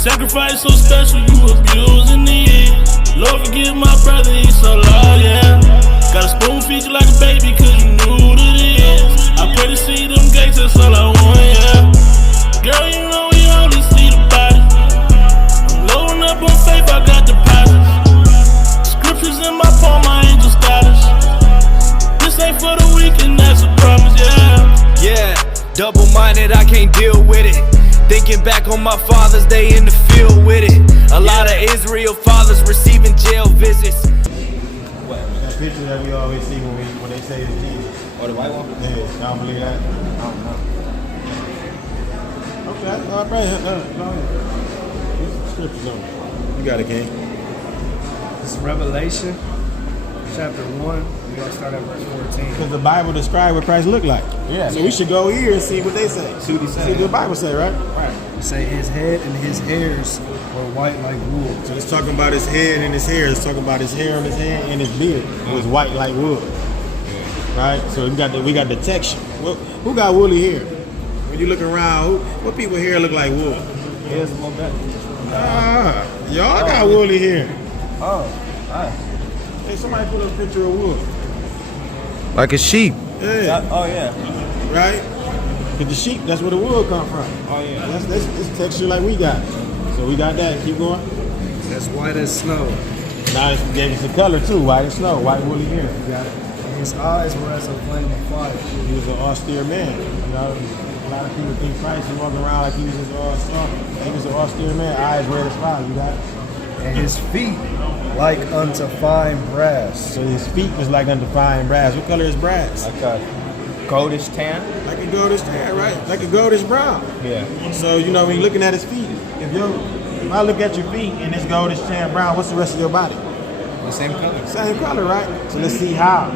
sacrifice so special, you abusing the years. Lord forgive my brother, he's so loud, yeah. Gotta spoon feed you like a baby, cause you knew what it is. I pray to see them gates, that's all I want, yeah. Girl, you know we only see the body. I'm loading up on faith, I got deposits. Scriptures in my palm, my angel status. This ain't for the weak, and that's a promise, yeah. Yeah, double-minded, I can't deal with it. Thinking back on my fathers, they in the field with it. A lot of Israel fathers receiving jail visits. That picture that we always see when they say it's Jesus. Oh, the white one? Yeah, I don't believe that. I don't know. Okay, all right, go ahead. Get some scriptures on it. You got it, King. This is Revelation, chapter 1. We're going to start at verse 14. Because the Bible describes what Christ looked like. Yeah. So we should go here and see what they say. See what he said. See what the Bible say, right? Right. It say his head and his hairs were white like wool. So it's talking about his head and his hair. It's talking about his hair on his head and his beard. It was white like wool. Right? So we got the texture. Well, who got woolly hair? When you look around, what people hair look like wool? Hairs a little better. Y'all got woolly hair. Oh, alright. Hey, somebody put up a picture of wool. Like a sheep. Yeah. Oh, yeah. Right? Because the sheep, that's where the wool come from. Oh, yeah. That's texture like we got. So we got that. Keep going. That's white as snow. Now it gave us a color too, white as snow, white woolly hair. You got it. His eyes were as a flame of fire. He was an austere man. You know, a lot of people think Christ was walking around like he was just he was an austere man. Eyes red as fire. You got it. And his feet like unto fine brass. So his feet was like unto fine brass. What color is brass? Like a goldish tan? Like a goldish tan, right? Like a goldish brown. Yeah. So, you know, when you're looking at his feet, if I look at your feet and it's goldish tan brown, what's the rest of your body? The same color. Same color, right? So let's see how.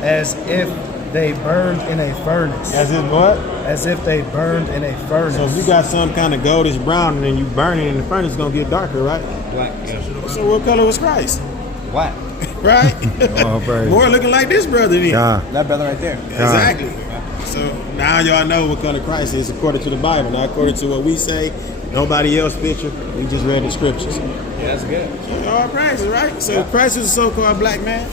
As if they burned in a furnace. As if what? As if they burned in a furnace. So if you got some kind of goldish brown and then you burn it in the furnace, it's going to get darker, right? Black. Yeah. So what color was Christ? Black. Right? Oh, praise. More looking like this brother then. God. That brother right there. Exactly. So now y'all know what color Christ is according to the Bible. Not according to what we say, nobody else picture. We just read the scriptures. Yeah, that's good. So all praises, right? So Christ was a so-called black man.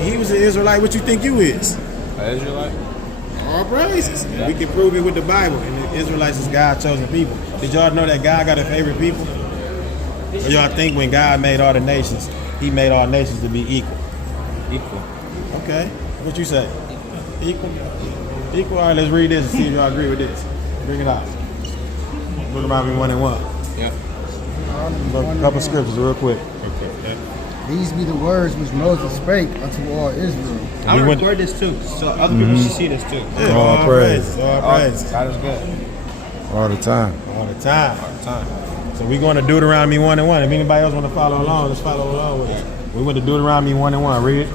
He was an Israelite. What you think you is? An Israelite? All praises. We can prove it with the Bible. And the Israelites is God's chosen people. Did y'all know that God got a favorite people? Or y'all think when God made all the nations, he made all nations to be equal? Equal. Okay. What you say? Equal? Equal? All right, let's read this and see if y'all agree with this. Bring it out. Deuteronomy 1 and 1. Yeah. A couple scriptures real quick. These be the words which Moses spake unto all Israel. I would record this too, so other people should see this too. Yeah, All praise. All praises. God is good. All the time. All the time. All the time. So we're going to Deuteronomy 1 and 1. If anybody else want to follow along, let's follow along with it. We went to Deuteronomy 1 and 1. Read it.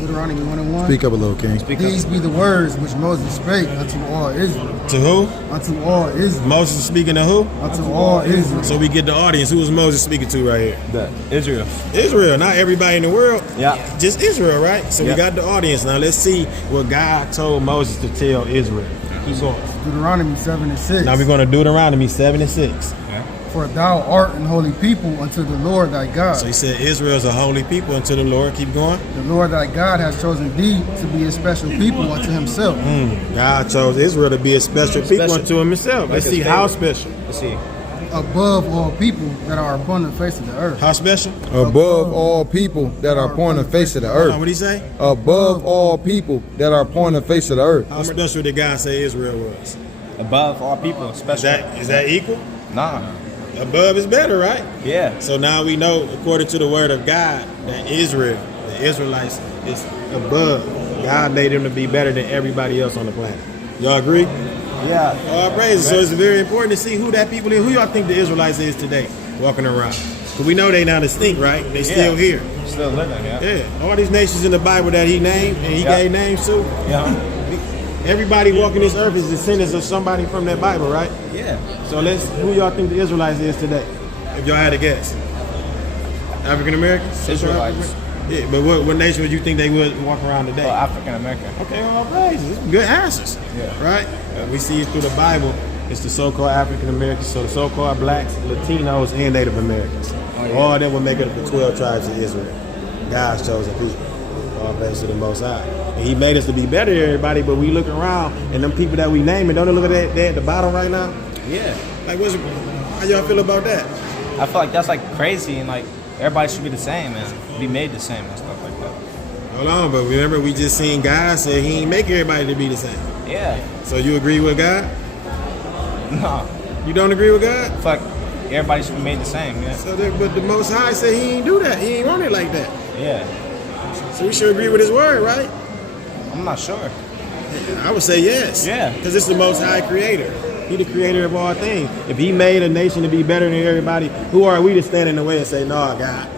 Deuteronomy 1 and 1. Speak up a little, King. These be the words which Moses spake unto all Israel. To who? Unto all Israel. Moses is speaking to who? Unto all Israel. So we get the audience. Who is Moses speaking to right here? Israel. Israel. Not everybody in the world. Yeah. Just Israel, right? So we got the audience. Now let's see what God told Moses to tell Israel. Keep going. Deuteronomy 7 and 6. Now we're going to Deuteronomy 7 and 6. For thou art an holy people unto the Lord thy God. So he said Israel is a holy people unto the Lord. Keep going. The Lord thy God has chosen thee to be a special people unto himself. God chose Israel to be a special people unto himself. Let's see how special. Let's see. Above all people that are upon the face of the earth. How special? Above all people that are upon the face of the Hold on, earth. what did he say? Above all people that are upon the face of the earth. How special did God say Israel was? Above all people, special. Is that equal? Nah. Above is better, right? Yeah. So now we know, according to the word of God, that Israel, the Israelites, is above. God made them to be better than everybody else on the planet. Y'all agree? Yeah. All praises. So it's very important to see who that people is. Who y'all think the Israelites is today, walking around? Because we know they not extinct, right? They still here. Still living, yeah. Yeah. All these nations in the Bible that he named and he gave names to. Yeah. Everybody walking this earth is descendants of somebody from that Bible, right? Yeah. So who y'all think the Israelites is today? If y'all had to guess. African Americans? Israelites. Yeah, but what nation would you think they would walk around today? African American. Okay, all praises. Good answers. Yeah. Right? We see it through the Bible It's the so-called African Americans, so the so-called blacks, Latinos, and Native Americans. All of them will make it up the 12 tribes of Israel. God's chosen people. All praise to the Most High. And He made us to be better than everybody, but we look around and them people that we name, and don't they look at that at the bottom right now? Yeah. Like, how y'all feel about that? I feel like that's like crazy, and like everybody should be the same and be made the same and stuff like that. Hold on, but remember we just seen God say He ain't make everybody to be the same. Yeah. So you agree with God? No. You don't agree with God? I feel like everybody should be made the same. Yeah. So but the Most High said He ain't do that. He ain't want it like that. Yeah. So we should agree with His word, right? I'm not sure. I would say yes. Yeah. Because it's the Most High Creator. He the creator of all things. If He made a nation to be better than everybody, who are we to stand in the way and say, "No, God,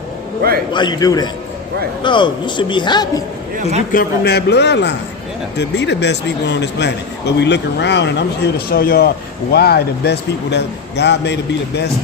Right. why you do that?" Right. No, you should be happy because you come from that bloodline Yeah. to be the best people on this planet. But we look around, and I'm here to show y'all why the best people that God made to be the best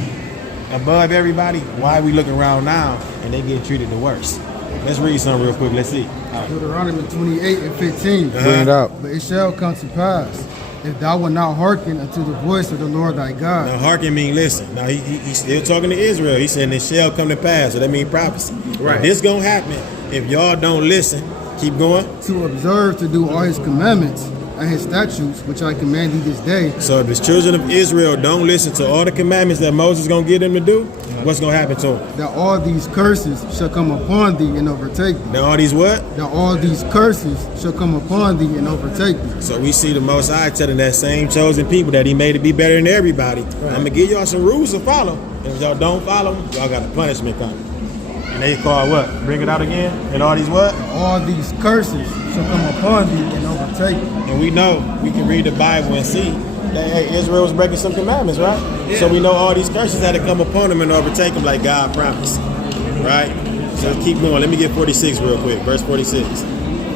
above everybody. Why we look around now and they get treated the worst. Let's read something real quick. Let's see. Deuteronomy 28:15. Bring it out. But it shall come to pass, if thou wilt not hearken unto the voice of the Lord thy God. Now, hearken mean listen. Now, he's still talking to Israel. He said, it shall come to pass. So that means prophecy. Right. This going to happen if y'all don't listen. Keep going. To observe to do all his commandments and his statutes, which I command thee this day. So if the children of Israel don't listen to all the commandments that Moses is going to get them to do, what's going to happen to them? That all these curses shall come upon thee and overtake thee. Now, all these what? That all these curses shall come upon thee and overtake thee. So we see the Most High telling that same chosen people that He made to be better than everybody. Right. I'm going to give y'all some rules to follow. And if y'all don't follow them, y'all got a punishment coming. And they call what? Bring it out again? And all these what? All these curses shall come upon thee and overtake thee. And we know, we can read the Bible and see that, hey, Israel was breaking some commandments, right? Yeah. So we know all these curses had to come upon them and overtake them like God promised, right? So let's keep going. Let me get 46 real quick, verse 46.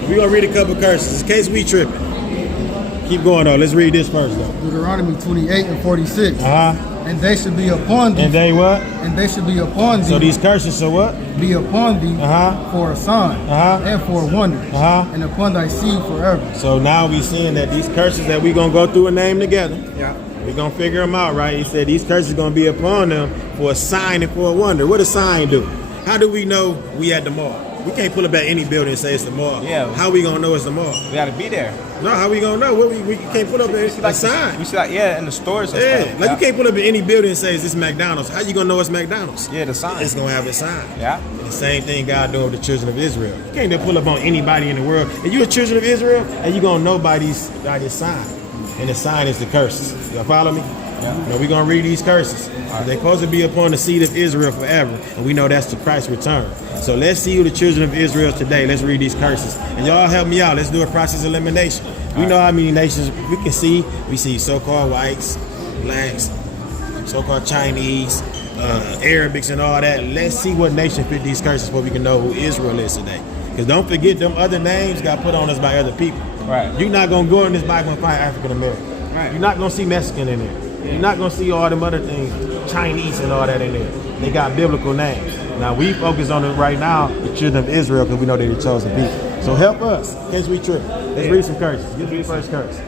We're going to read a couple curses in case we tripping. Keep going, though. Let's read this first, though. Deuteronomy 28:46. Uh-huh. And they should be upon thee. And they what? And they should be upon thee. So these curses, so what? Be upon thee for a sign and for a wonder, and upon thy seed forever. So now we seeing that these curses that we're going to go through and name together, we're going to figure them out, right? He said these curses are going to be upon them for a sign and for a wonder. What does sign do? How do we know we at the mall? We can't pull up at any building and say it's the mall. Yeah. How we going to know it's the mall? We gotta be there. No, how we going to know? We can't pull up at a sign. You see like in the stores and stuff. Like you can't pull up at any building and say, is this McDonald's? How you going to know it's McDonald's? Yeah, the sign. It's going to have a sign. Yeah. And the same thing God doing with the children of Israel. You can't just pull up on anybody in the world. And you're a children of Israel, and you're going to know by this sign. And the sign is the curses. Y'all follow me? Yeah. Now we're going to read these curses. Right. They're supposed to be upon the seed of Israel forever. And we know that's to Christ's return. So let's see who the children of Israel today. Let's read these curses. And y'all help me out. Let's do a process of elimination. We know how many nations we can see. We see so-called whites, blacks, so-called Chinese, Arabics and all that. Let's see what nation fit these curses so we can know who Israel is today. Because don't forget, them other names got put on us by other people. Right. You're not going to go in this Bible and find African American. Right. You're not going to see Mexican in there. You're not going to see all them other things, Chinese and all that in there. They got biblical names. Now, we focus on it right now, the children of Israel, because we know they're the chosen people. So help us, in case we trip. Let's read some curses. Give me the first curse.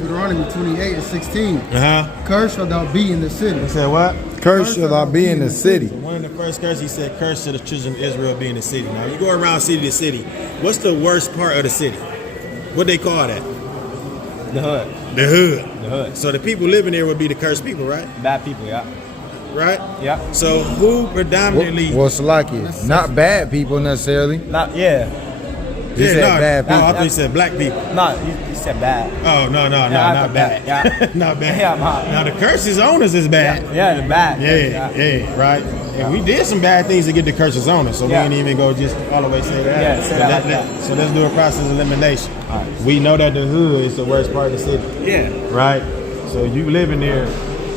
Deuteronomy 28:16. Cursed shall thou be in the city. He said what? Cursed shall thou be in the city. One of the first curses, he said, cursed to the children of Israel be in the city. Now, you go around city to city. What's the worst part of the city? What they call that? The hood. The hood. The hood. So the people living there would be the cursed people, right? Bad people, yeah. Right? Yeah. So who predominantly... What's like it? Not bad people necessarily. Not, yeah. He said bad people. I thought you said black people. No, you said bad. Oh, no, not bad. Yeah. Not bad. Yeah, now the curses on us is bad. Yeah, the bad. Yeah, right. And we did some bad things to get the curses on us, so we ain't even go just all the way say that. Yeah, say that like that. So let's do a process of elimination. All right. We know that the hood is the worst part of the city. Yeah. Right? So you living there,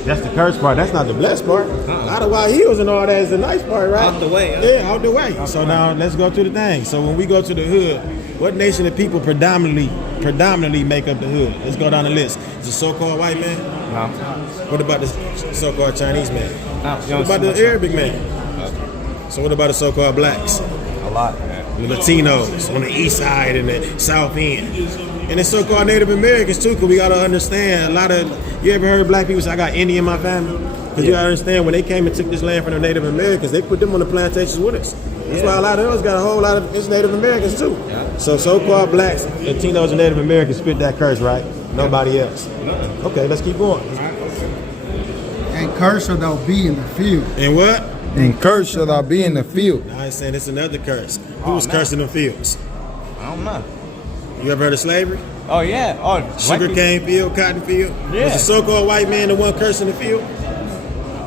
that's the cursed part. That's not the blessed part. Out of White Hills and all that is the nice part, right? Out the way. Yeah, out the way. So now let's go to the thing. So when we go to the hood, what nation of people predominantly make up the hood? Let's go down the list. Is the so-called white man? No. What about the so-called Chinese man? No. What about the Arabic man? So what about the so-called blacks? A lot, man. The Latinos on the east side and the south end. And the so-called Native Americans too, because we gotta understand a lot of. You ever heard black people say, "I got Indian in my family"? Because you gotta understand when they came and took this land from the Native Americans, they put them on the plantations with us. That's why a lot of us got a whole lot of it's Native Americans too. So so-called blacks, Latinos, and Native Americans fit that curse, right? Nobody else. Okay, let's keep going. And cursed shalt thou be in the field. And what? And cursed shall thou be in the field. I ain't saying it's another curse. Who was cursing the fields? I don't know. You ever heard of slavery? Oh yeah. Oh, Sugar cane field, cotton field. Yeah. Was the so-called white man the one cursing the field?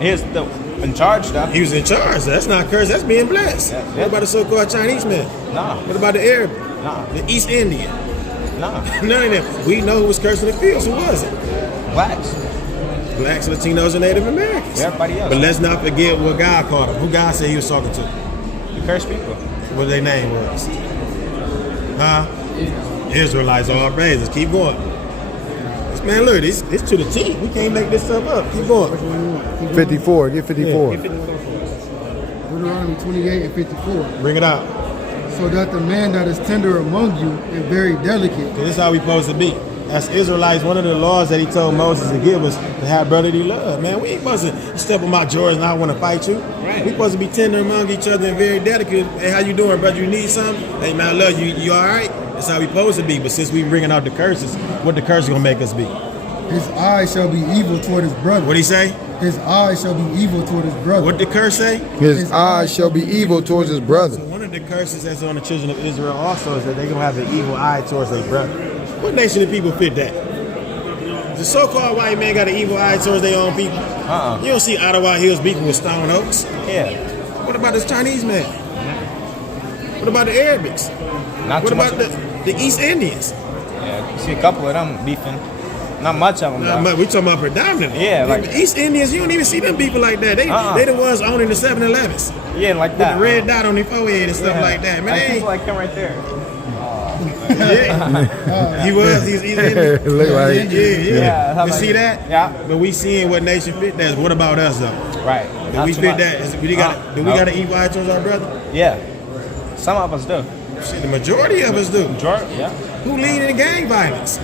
He's in charge though. He was in charge. So that's not curse. That's being blessed. Yeah. What about the so-called Chinese man? Nah. What about the Arab? Nah. The East Indian? Nah. None of them. We know who was cursing the fields. Who was it? Blacks. Blacks, Latinos, and Native Americans. Everybody else. But let's not forget what God called them. Who God said he was talking to? The cursed people. What their name was? Huh? Israelites, all praises. Keep going. Man, look, it's to the T. We can't make this stuff up. Keep going. 54. Get 54. Yeah. Deuteronomy 28 and 54. Bring it out. So that the man that is tender among you and very delicate. This is how we supposed to be. As Israelites, one of the laws that he told Moses to give us to have brotherly love. Man, we ain't supposed to step on my drawers and I want to fight you. Right. We supposed to be tender among each other and very delicate. Hey, how you doing, brother? You need something? Hey, man, I love you. You all right? That's how we supposed to be. But since we bringing out the curses, what the curse gonna make us be? His eye shall be evil toward his brother. What he say? His eye shall be evil toward his brother. What the curse say? His eyes shall be evil towards his brother. So one of the curses that's on the children of Israel also is that they're gonna have an evil eye towards their brother. What nation of people fit that? The so-called white man got an evil eye towards their own people. You don't see Ottawa Hills beefing with Stone Oaks. Yeah. What about this Chinese man? What about the Arabics? Not What too about much. the East Indians? Yeah. You see a couple of them beefing. Not much of them. Not much. We talking about predominantly. Yeah, like the East Indians, you don't even see them beefing like that. They the ones owning the 7-Elevens. Yeah, like With that. the red dot on their forehead and stuff like that. Man, Like they people ain't, like him right there. yeah. He's Indian. Look like Yeah. You see that? Yeah. But we seeing what nation fit that. What about us though? Right. Do we fit that? Do we got an evil eye towards our brother? Yeah. Some of us do. Shit, the majority of us do. Yeah. Who lead in gang violence?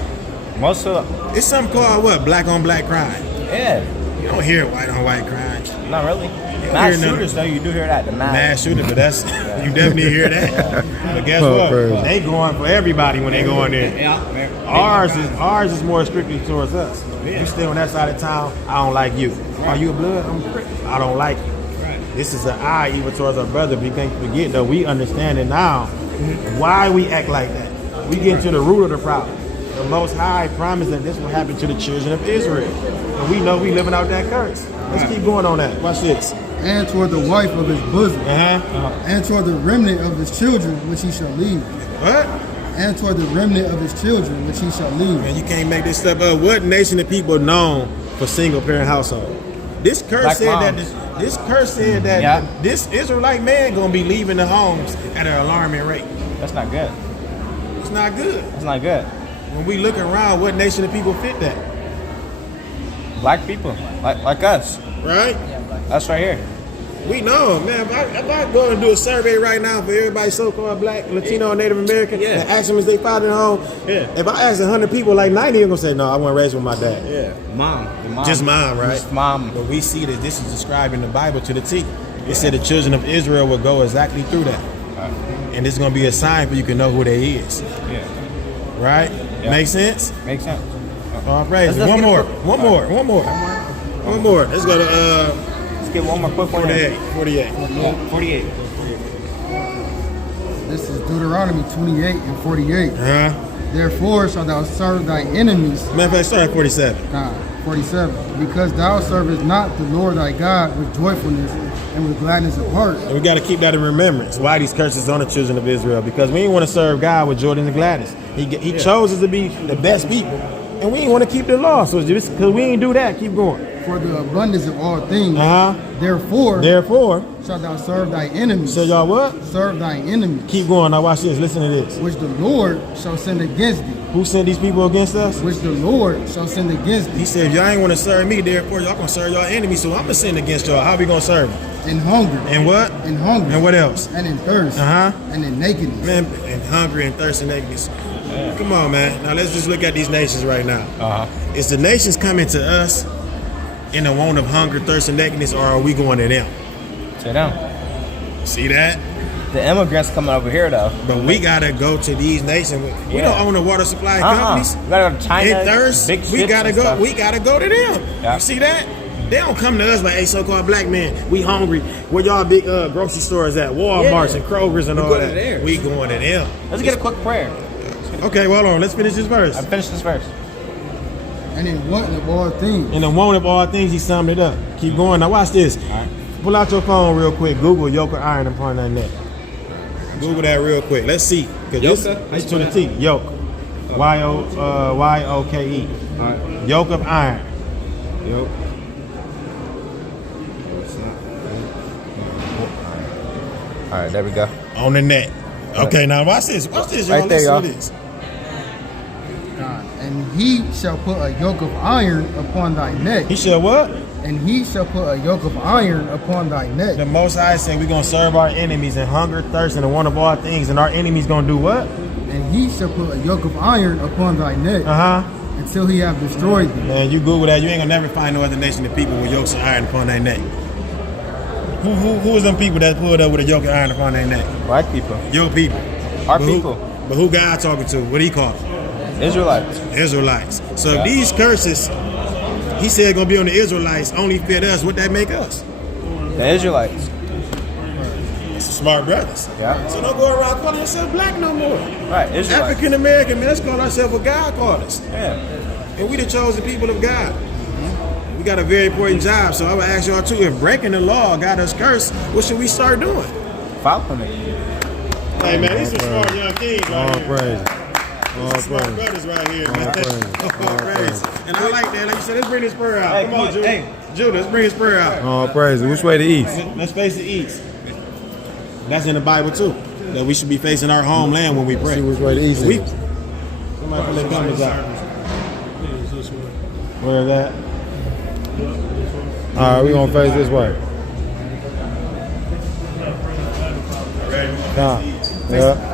Most of It's something called what? Black on black crime. yeah. You don't hear white on white crime. Not really. hear Mass none. shooters though, you do hear that. The Mass shooter, but that's you definitely hear that. But guess Oh, what? crazy. They going for everybody when they go in there. Ours is more strictly towards us. You stay on that side of town, I don't like you. Are you a blood? I'm a prick. I don't like you. This is an eye even towards our brother. But you can't forget though, we understand it now. Why we act like that. We get to the root of the problem. The Most High promised that this will happen to the children of Israel. And we know we living out that curse. Let's keep going on that. Watch this. And toward the wife of his bosom. And toward the remnant of his children, which he shall leave. What? And toward the remnant of his children, which he shall leave. Man, you can't make this stuff up. What nation of people known for single parent household? This curse Black said mom. that this curse said that this Israelite man gonna be leaving the homes at an alarming rate. That's not good. It's not good. That's not good. When we look around, what nation of people fit that? Black people, like us. Right? Us right here. We know, man. If I go and do a survey right now for everybody so-called black, Latino, and Native American, and ask them if they father in home, if I ask 100 people, like 90 are gonna say, no, I wasn't raised with my dad. Mom. The mom. Just mom, right? Just mom. But we see that this is described in the Bible to the T. It said the children of Israel will go exactly through that. And it's going to be a sign for you can know who they is. Yeah. Right? Yeah. Make sense? Makes sense. All praise. Let's One get more. a- One more. Let's go to Let's get one more quick one. 48. 48. This is Deuteronomy 28 and 48. Uh-huh. Therefore shalt thou serve thy enemies. Matter of fact, start at 47. 47. Because thou servest not the Lord thy God with joyfulness and with gladness of heart. And we got to keep that in remembrance. Why these curses on the children of Israel? Because we didn't want to serve God with joy and gladness. He chose us to be the best people. And we didn't want to keep the law. So just because we didn't do that, keep going. For the abundance of all things. Therefore shalt thou serve thy enemies. So y'all what? Serve thy enemies. Keep going. Now watch this. Listen to this. Which the Lord shall send against thee. Who sent these people against us? Which the Lord shall send against thee. He said, if y'all ain't want to serve me, therefore y'all going to serve y'all enemies. So I'm going to sin against y'all. How we going to serve them? In hunger. And what? In hunger. And what else? And in thirst. And in nakedness. Man, and hungry and thirst and nakedness. Come on, man. Now let's just look at these nations right now. Is the nations coming to us in the want of hunger, thirst, and nakedness, or are we going to them? To them. See that? The immigrants coming over here though. But we gotta go to these nations. We don't own the water supply companies. We gotta go to China. In thirst, we gotta go. Stuff. We gotta go to them. Yeah. You see that? They don't come to us like, hey, so-called black men, we hungry. Where y'all big grocery stores at? Walmarts and Kroger's and all that. There. We going to them. Let's get a quick prayer. Okay, well, hold on. Let's finish this verse. I finished this verse. And in wanting of all things. In the want of all things, he summed it up. Keep going. Now watch this. Pull out your phone real quick. Google yoke of iron upon thy neck. Google that real quick. Let's see. This to the T. Yoke. Y-O-K-E. Yoke of iron. Yoke. All right, there we go. On the neck. Okay, now watch this. Watch this, y'all. Right there, Listen y'all. to this. And he shall put a yoke of iron upon thy neck. He shall what? And he shall put a yoke of iron upon thy neck. The Most High said we're going to serve our enemies in hunger, thirst, and the want of all things. And our enemies going to do what? And he shall put a yoke of iron upon thy neck. Until he have destroyed thee. Man, you Google that, you ain't going to never find no other nation of people with yokes of iron upon their neck. Who is them people that pulled up with a yoke of iron upon their neck? Black people. Your people. Our But people. But who God talking to? What he call them? Israelites. Israelites. So if these curses, he said gonna be on the Israelites, only fit us, what that make us? The Israelites. It's smart brothers. Yeah. So don't go around calling yourself black no more. Right, Israelites. African American, man, let's call ourselves what God called us. Yeah. And we the chosen people of God. We got a very important job. So I would ask y'all too, if breaking the law got us cursed, what should we start doing? Following it. Hey man, these are smart young kings right here. Praise. These smart brothers right here, man. All Praise. And I like that. Like you said, let's bring this prayer out. Hey, Come on, Judah. hey. Judah, let's bring his prayer out. All praise. Which way to east? Let's face the east. That's in the Bible too. That we should be facing our homeland when we pray. See which way the east We, is. somebody put their cameras out. Where is that? All right, we gonna face this way. Nah. Yeah.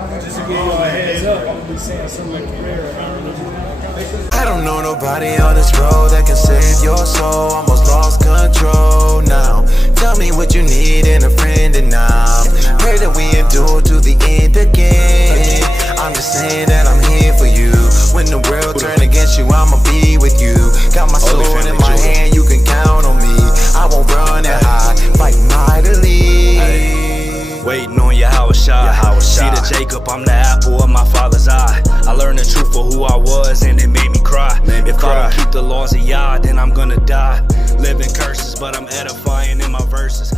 I don't know nobody on this road that can save your soul. Almost lost control now. Tell me what you need in a friend and now. Pray that we endure to the end again. I'm just saying that I'm here for you. When the world turn against you, I'ma be with you. Got my sword in my hand, you can count on me. I won't run and hide, fight mightily. Waiting on Yahweh. See the Jacob, I'm the apple of my father's eye. I learned the truth for who I was and it made me cry. If I don't keep the laws of Yah, then I'm gonna die. Living curses, but I'm edifying in my verses.